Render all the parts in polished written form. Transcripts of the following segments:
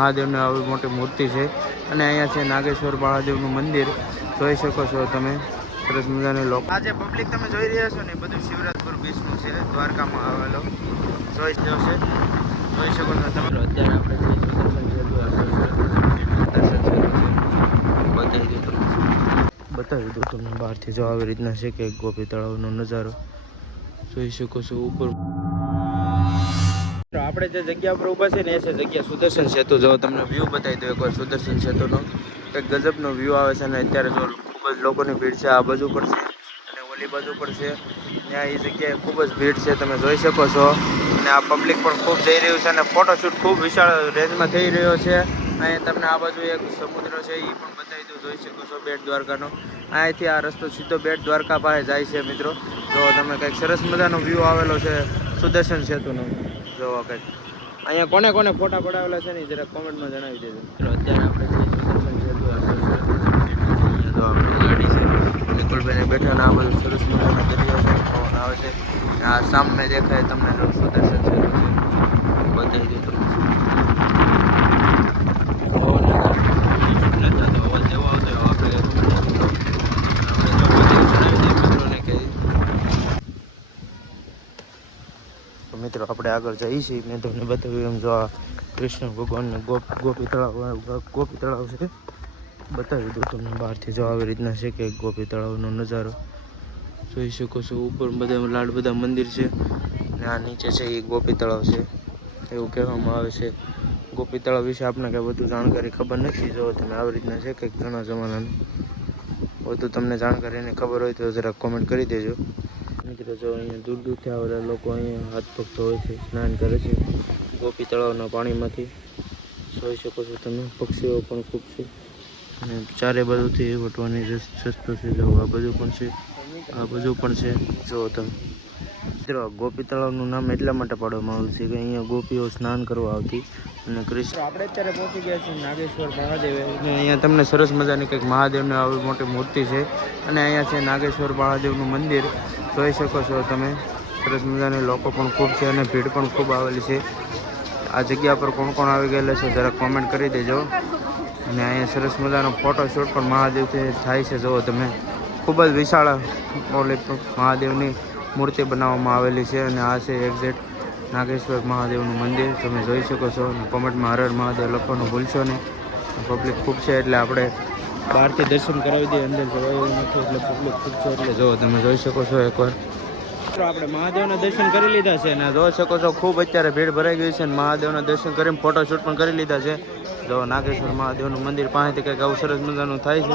મહાદેવની આવી મોટી મૂર્તિ છે અને અહીંયા છે નાગેશ્વર મહાદેવનું મંદિર જોઈ શકો છો તમે. સરસ મજાની લોકો આજે પબ્લિક તમે જોઈ રહ્યા છો ને બધું શિવરાજપુર બીચનું છે, દ્વારકામાં આવેલો જોઈ શકો છો તમે. અત્યારે આપણે બતાવી દો તમને બહારથી જો આવી રીતના છે કે ગોપી તળાવનો નજારો જોઈ શકો છો ઉપર. આપણે જે જગ્યા પર ઊભા છે ને એ છે જગ્યા સુદર્શન સેતુ. જો તમને વ્યૂ બતાવી દો એકવાર સુદર્શન સેતુનો, એક ગજબનો વ્યૂ આવે છે અને અત્યારે જો ખૂબ જ લોકોની ભીડ છે. આ બાજુ પણ છે અને ઓલી બાજુ પણ છે, ત્યાં એ જગ્યાએ ખૂબ જ ભીડ છે તમે જોઈ શકો છો. અને આ પબ્લિક પણ ખૂબ જઈ રહ્યું છે અને ફોટોશૂટ ખૂબ વિશાળ રેન્જમાં થઈ રહ્યો છે. અહીંયા તમને આ બાજુ એક સમુદ્ર છે એ પણ બતાવી દઉં, જોઈ શકો છો બેટ દ્વારકાનો. અહીંયાથી આ રસ્તો સીધો બેટ દ્વારકા પાસે જાય છે મિત્રો. જો તમે કંઈક સરસ મજાનો વ્યૂ આવેલો છે સુદર્શન સેતુનો. જો કંઈક અહીંયા કોને કોને ફોટા પડાવેલા છે ને જરા કોમેન્ટમાં જણાવી દેજો. અત્યારે આપણે જો આપણી ગાડી છે નિકુલભાઈને બેઠા ને આ બધું સરસ મજાનો દરિયો છે, પવન આવે છે. આ સામે દેખાય તમને જો સુદર્શન સેતુ છે, બતાવી દઉં તમને. મિત્રો આપણે આગળ જઈએ છીએ. મેં તમને બતાવ્યું એમ જો આ કૃષ્ણ ભગવાનને ગોપી તળાવ છે, બતાવી દઉં તમને બહારથી. જો આવી રીતના છે કે ગોપી તળાવનો નજારો જોઈ શકો છો. ઉપર બધા મંદિર છે અને આ નીચે છે એ ગોપી તળાવ છે એવું કહેવામાં આવે છે. ગોપી તળાવ વિશે આપણે કંઈ વધુ જાણકારી ખબર નથી. જો તમે આવી રીતના છે કંઈક જૂના જમાનાનું વધુ તમને જાણકારીની ખબર હોય તો જરાક કોમેન્ટ કરી દેજો મિત્રો. જો અહીંયા દૂર દૂરથી આવેલા લોકો અહીંયા હાથ પગ ધોવે છે, સ્નાન કરે છે ગોપી તળાવના પાણીમાંથી. જોઈ શકો છો તમે. પક્ષીઓ પણ ખૂબ છે અને ચારે બાજુથી વટવાની રસ્તો છે. જો આ બધું પણ છે, આ બધું પણ છે. જો તમે મિત્રો ગોપી તળાવનું નામ એટલા માટે પાડવામાં આવ્યું છે કે અહીંયા ગોપીઓ સ્નાન કરવા આવતી અને કૃષ્ણ. આપણે અત્યારે પહોંચી ગયા છીએ નાગેશ્વર મહાદેવ અને અહીંયા તમને સરસ મજાની કંઈક મહાદેવની આવી મોટી મૂર્તિ છે અને અહીંયા છે નાગેશ્વર મહાદેવનું મંદિર જોઈ શકો છો તમે. સરસ મજાની લોકો પણ ખૂબ છે અને ભીડ પણ ખૂબ આવેલી છે. આ જગ્યા પર કોણ કોણ આવી ગયેલા છે જરા કોમેન્ટ કરી દેજો. અને અહીંયા સરસ મજાનો ફોટોશૂટ પણ મહાદેવથી થાય છે. જુઓ તમે ખૂબ જ વિશાળ મહાદેવની મૂર્તિ બનાવવામાં આવેલી છે અને આ છે એક્ઝેક્ટ નાગેશ્વર મહાદેવનું મંદિર. તમે જોઈ શકો છો. કોમેન્ટમાં હર હર મહાદેવ લખવાનું ભૂલશો નહીં. પબ્લિક ખૂબ છે એટલે આપણે બહારથી દર્શન કરાવી દઈએ, અંદર જવાય એવું નથી એટલે પબ્લિક ખૂબ છે એટલે જો તમે જોઈ શકો છો એકવાર. આપણે મહાદેવના દર્શન કરી લીધા છે અને જોઈ શકો છો ખૂબ અત્યારે ભીડ ભરાઈ ગઈ છે અને મહાદેવના દર્શન કરીને ફોટોશૂટ પણ કરી લીધા છે. જો નાગેશ્વર મહાદેવનું મંદિર પાસેથી કંઈક આવું સરસ મજાનું થાય છે.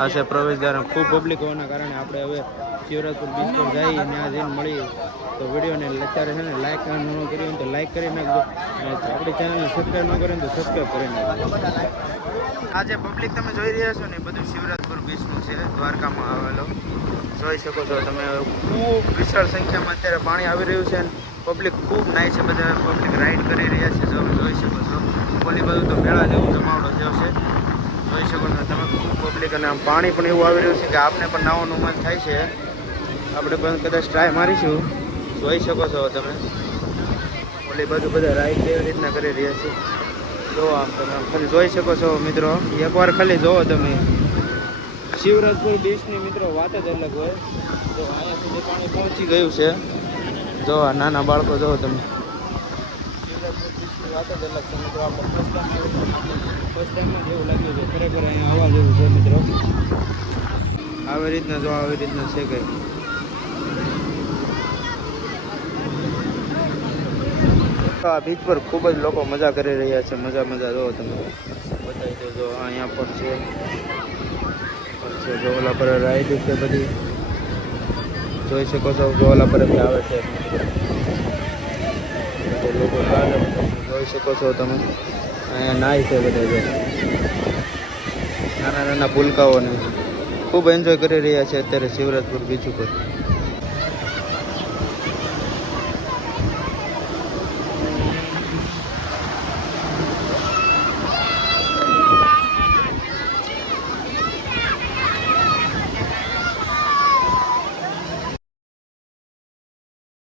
આ છે પ્રવેશદ્વાર. ખૂબ પબ્લિક હોવાના કારણે આપણે હવે શિવરાજપુર બીચ પર જઈએ અને આ જઈને મળીએ. તો વિડીયોને અત્યારે છે ને લાઇક ન કર્યું તો લાઇક કરી નાખજો અને આપણી ચેનલને સબસ્ક્રાઈબ ન કર્યું તો સબસ્ક્રાઈબ કરી નાખજો. આજે પબ્લિક તમે જોઈ રહ્યા છો ને બધું શિવરાજપુર બીચનું છે, દ્વારકામાં આવેલો જોઈ શકો છો તમે. ખૂબ વિશાળ સંખ્યામાં અત્યારે પાણી આવી રહ્યું છે અને પબ્લિક ખૂબ નાય છે. બધા પબ્લિક રાઈડ કરી રહ્યા છે. જોઈ શકો છો. ઓલી બધું તો મેળા જેવું જમાવડો જેવો છે જોઈ શકો છો તમે. ખૂબ પબ્લિક અને આમ પાણી પણ એવું આવી રહ્યું છે કે આપને પણ નાવાનું મન થાય છે. આપણે પણ કદાચ ટ્રાય મારીશું. જોઈ શકો છો તમે. ઓલી બાજુ બધા રાઈડ કેવી રીતના કરી રહ્યા છે જો આમ તમે ખાલી જોઈ શકો છો મિત્રો. એકવાર ખાલી જોવો તમે શિવરાજપુર બીચની મિત્રો વાત જ અલગ હોય. તો અહીંયા સુધી પાણી પહોંચી ગયું છે. જો આ નાના બાળકો જોવો તમે. શિવરાજપુર બીચની વાત જ અલગ છે મિત્રો. આપણે ફર્સ્ટ ટાઈમમાં જેવું લાગ્યું છે ખરેખર અહીંયા આવવા જેવું છે મિત્રો. આવી રીતના જો આવી રીતના છે કંઈ. આ બીચ પર ખૂબ જ લોકો મજા કરી રહ્યા છે. મજા જો તમે બતાવી દો. જો અહીંયા પણ છે જો ઓલા પર રાઈડ છે બધી જોઈ શકો છો. જો ઓલા પર આવે છે લોકો જોઈ શકો છો તમે. અહીંયા નાય છે બધા જો નાના નાના પુલકાઓને ખૂબ એન્જોય કરી રહ્યા છે અત્યારે શિવરાજપુર બીચ ઉપર.